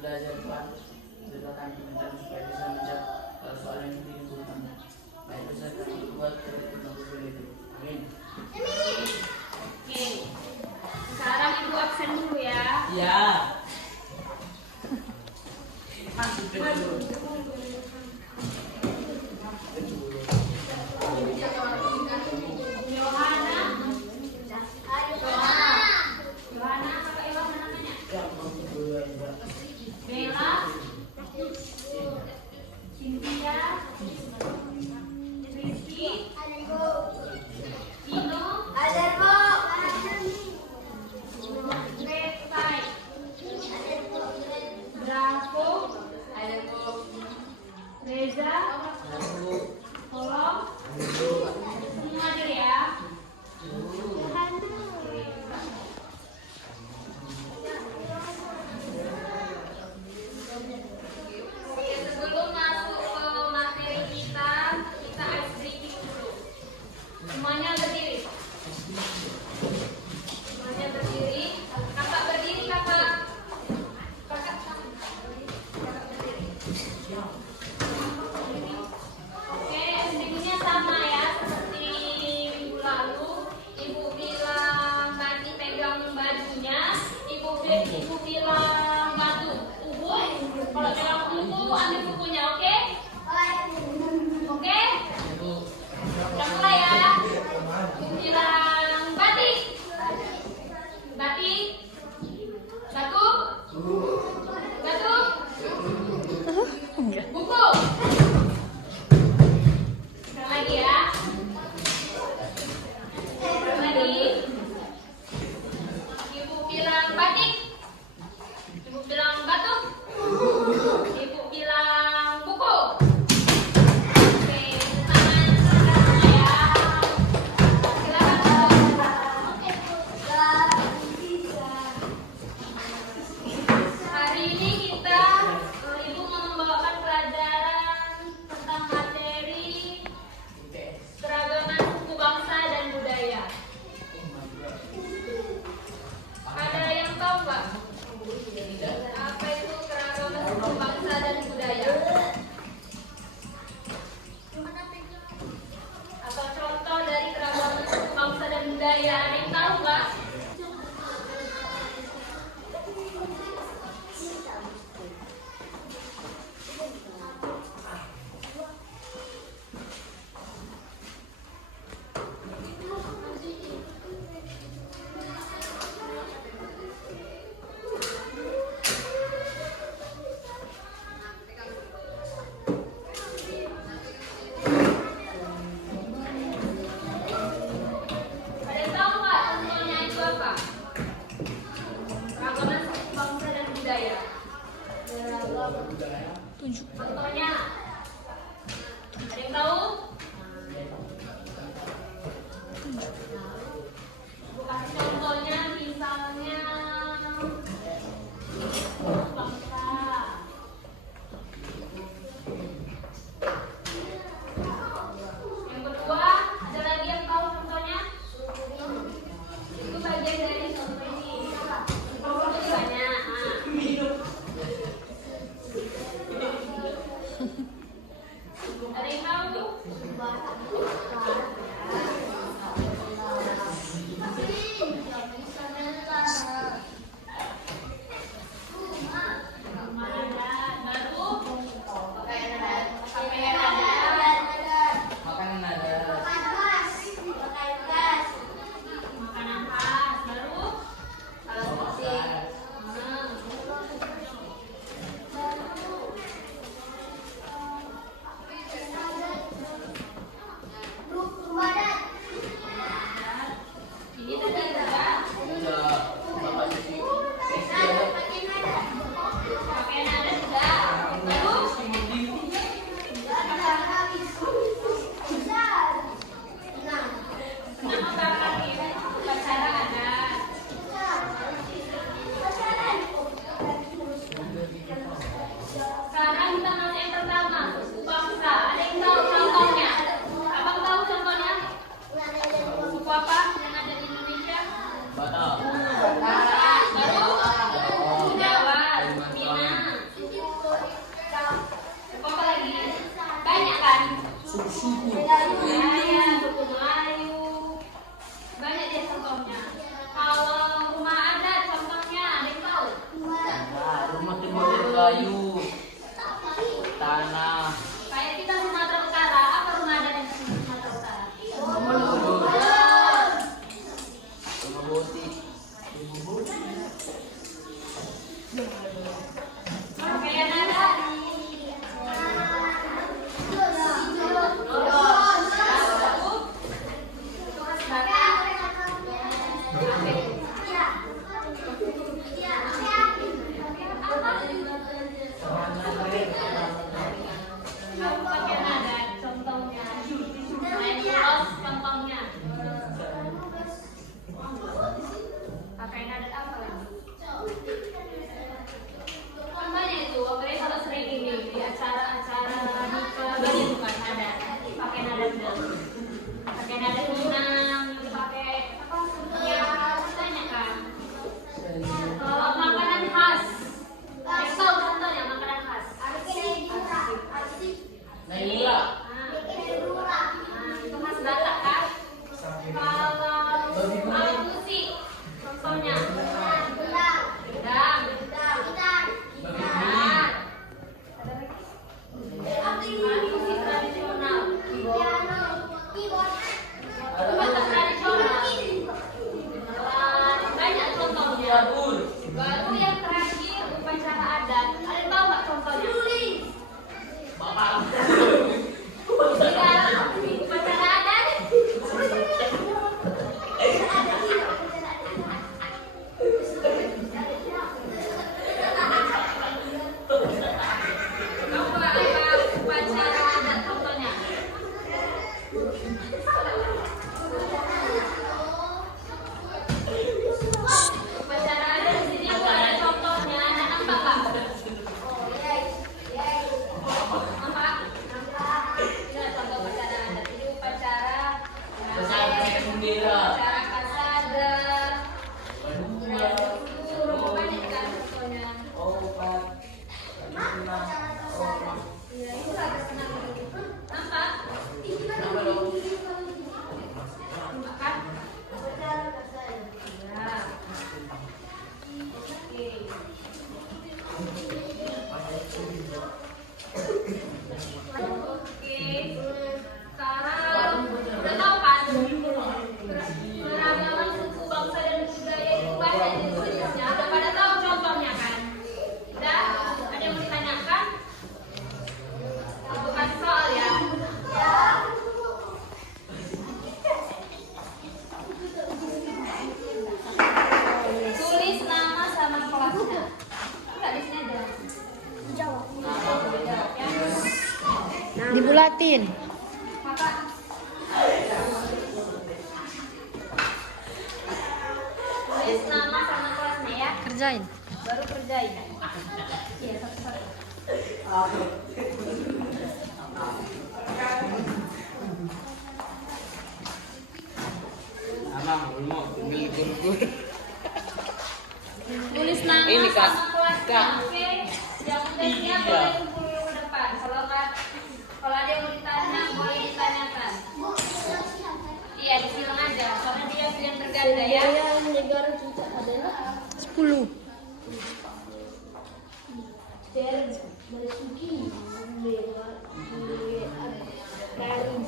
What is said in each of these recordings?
belajar Tuhan, ceritakan kebenaran supaya bisa menjawab soal yang ditimbulkan. Baik bisa kami buat kebenaran itu. Amin. Oke, sekarang ibu absen dulu ya. Ya. Masuk dulu. Bella, Cynthia, Rizky, Dino, Retai, Bravo, Reza, tolong semua hadir ya. Sebelum masuk ke materi kita ice breaking dulu. Semuanya berdiri. Semuanya berdiri. Kakak berdiri, kakak. Kakak berdiri. Oke, sininya sama ya seperti minggu lalu. Ibu bilang Bati pegang bajunya. Ibu bilang batu. Kalau bilang buku, ambil bukunya, oke? Oke? Ulang mulai ya. Bilang batik. Batik. Batu. Batu. Buku. Sekali lagi ya. Sekali lagi. Ibu bilang batik. Ibu bilang batu. Ibu bilang buku. Oke, tangan sekarang ya. Hari ini kita Ibu mau membawakan pelajaran tentang materi keragaman suku bangsa dan budaya. Ada yang tahu nggak? Apa itu keragaman suku bangsa dan budaya? Atau contoh dari keragaman suku bangsa dan budaya, ada yang tahu nggak? Ada yang tahu nggak contohnya itu apa? Keragaman suku bangsa dan budaya. Contohnya, ada yang tahu? Bukan contohnya, misalnya bangsa. Yang kedua, ada lagi yang tahu contohnya? Itu bagian dari contoh ini. Contoh itu banyak. Ada yang tahu? Suku. Budaya suku Melayu. Banyak deh contohnya. Kalau rumah adat contohnya, ada yang tahu? Nah, rumah dibuat kayu, tanah. Kayak kita Sumatera Utara, apa rumah adat yang di Sumatera Utara? Rumah lurus. Rumah boti. Pakaian adat. Pakaian adat contohnya. Contohnya. Pakaian adat apa lagi? Kan banyak itu, apalagi kalau sering ini di acara-acara nikah banyak tuh kan ada pakaian adat. Pakaian adat Minang, pakai apa? Ya banyak kan. Kalau makanan khas, yang tahu contohnya makanan khas. Naila. Itu khas Batak kan? Kalau musik, contohnya gedang, gitar, musik tradisional, Batak tradisional, banyak contohnya. Baru yang terakhir upacara adat, ada yang tahu nggak contohnya? Bakal. Tidak, upacara adat. Apa upacara adat contohnya? Upacara adat di sini aku ada contohnya, ada nampak nggak? Nampak? Ini contoh upacara adat. Ini upacara Bendera. upacara kasada. Banyak kan contohnya. Obat. Iya, itu agak senang. Nampak? Nama dong. Nampak kan? Ya. Oke. Oke. Sekarang udah tahu kan? Keragaman suku, bangsa dan budaya itu banyak jenisnya. Udah pada tahu contohnya kan? Udah? Ada yang mau ditanyakan? Aku kasih soal ya. Tulis nama sama kelasnya. Enggak di sini aja. Jawab. Ya. Dibulatin. Kakak. Tulis nama sama kelasnya ya. Kerjain. Baru kerjain. Iya, satu-satu. Amang, ulmo, tinggal gur-gur. Tulis nama Ini, Kak. sama kelasnya. Kak. Oke. Yang udah siap Iya. boleh kumpul ke depan. Kalau ada yang mau ditanya boleh ditanyakan. Iya, disilang aja. Soalnya dia pilihan berganda ya. 10.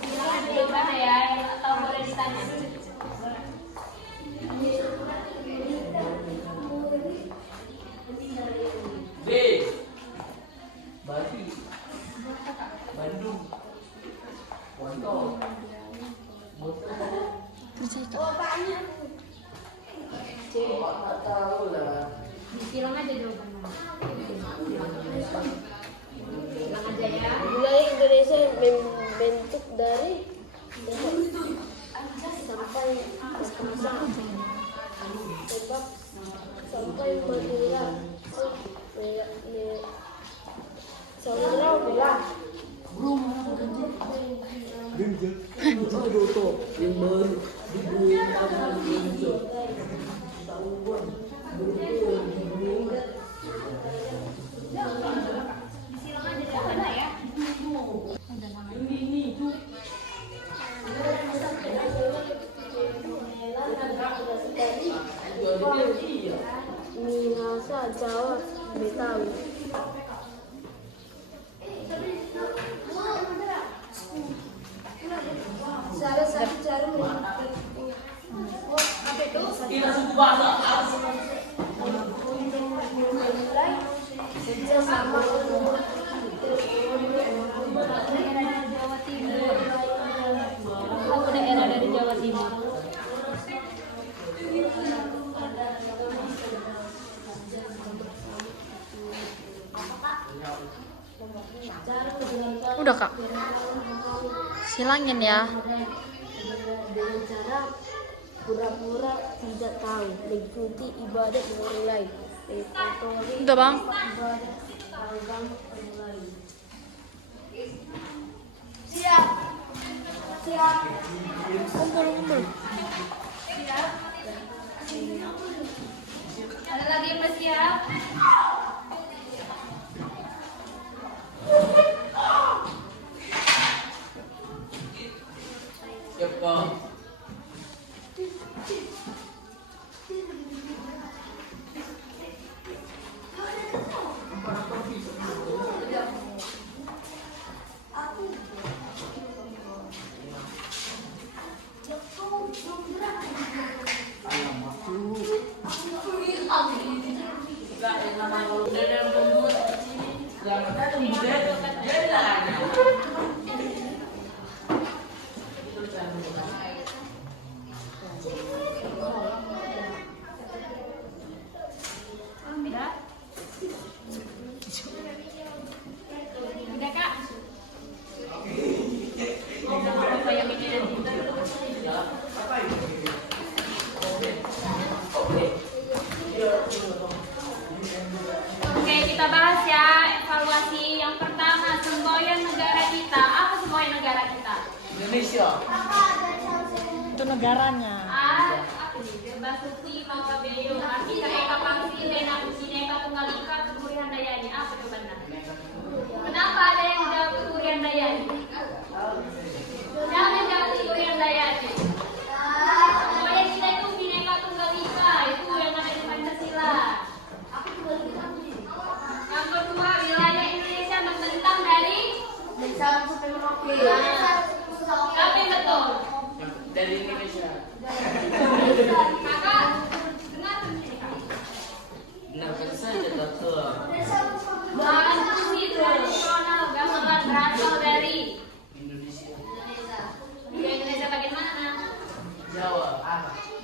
Silang aja yang mana ya, atau boleh ditanya. B. Bali. Bandung. Wonto. Boto. Kerjain. Nggak tahu lah. Disilang aja jawabannya. Silang aja ya. Wilayah Indonesia membentuk dari sampai Sabang sampai Madura. Samudra belah. Disilang aja jawabannya ya. Udah namanya. lebih tahu. Salah satu cara kerjasama Jawa Timur. Aku daerah dari Jawa Timur. Udah kak. Silangin ya. dengan cara pura-pura tidak tahu, mengikuti ibadat orang lain, mengkotori Udah bang. ibadat agama orang lain. Kumpul. Ada lagi yang belum siap? Siap kok. Udah kak? Apa yang ini nanti? Oke, kita bahas ya evaluasi. Yang pertama, semboyan negara kita. Apa semboyan negara kita? Indonesia. Itu negaranya. Apa nih? Basuki Mawabeo, Artika Eka Pangsi, Lena Bineka Tunggal Ika, Keturian Dayani. Apa jawabannya? Kenapa ada yang jawab Keturian Dayani? Jangan jawab Keturian Dayani. Pokoknya kita itu Bineka Tunggal Ika, itu yang ada di Pancasila. Yang kedua, wilayah Indonesia membentang dari Siapa yang betul? Dari Indonesia. Kakak, dengar Benarkan saja betul. Bantusi tradisional gamelan berasal dari Indonesia. Indonesia bagian mana? Jawa.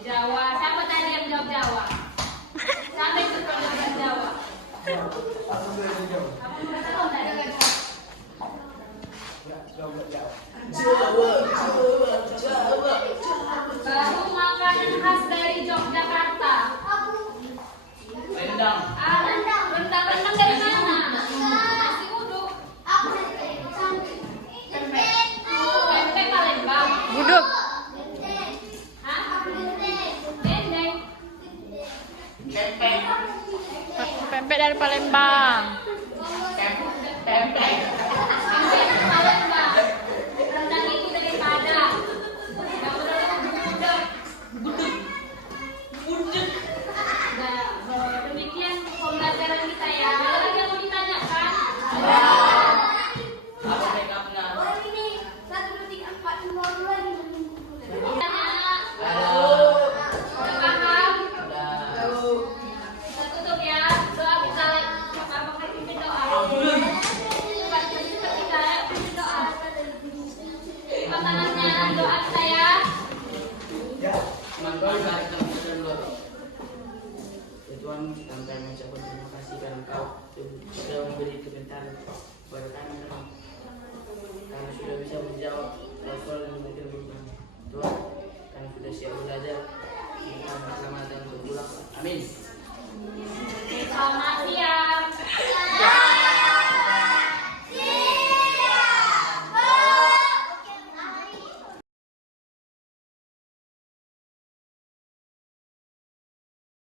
Jawa. Siapa tadi yang jawab Jawa? Siapa yang betul jawab Jawa? Aku betul tadi. Baru makanan khas dari Yogyakarta. Rendang. Rendang dari mana? Nasi uduk. Pempek Palembang. Buduk. Hah? Dendeng. Pempek. Pempek dari Palembang. Pempek. Pempek Palembang. Rendang itu dari Padang. Yang buduk. Nah, demikian pembelajaran kita ya. Ada lagi yang mau ditanyakan? Apa makeupnya? Udah paham? Udah. Kita tutup ya. Doa kita pakai pimpin doa. Cepat kita ya pimpin doa. Lipat tangannya doa kita ya. Mangkol mari kita masukkan dulu. Ya Tuhan, kami mengucapkan terima kasih karena Engkau sudah memberi kebenaran kepada kami Tuhan. Kami sudah bisa menjawab soal yang mungkin berubah. Tuhan, kami sudah siap belajar. Kita bersama dan untuk pulang. Amin.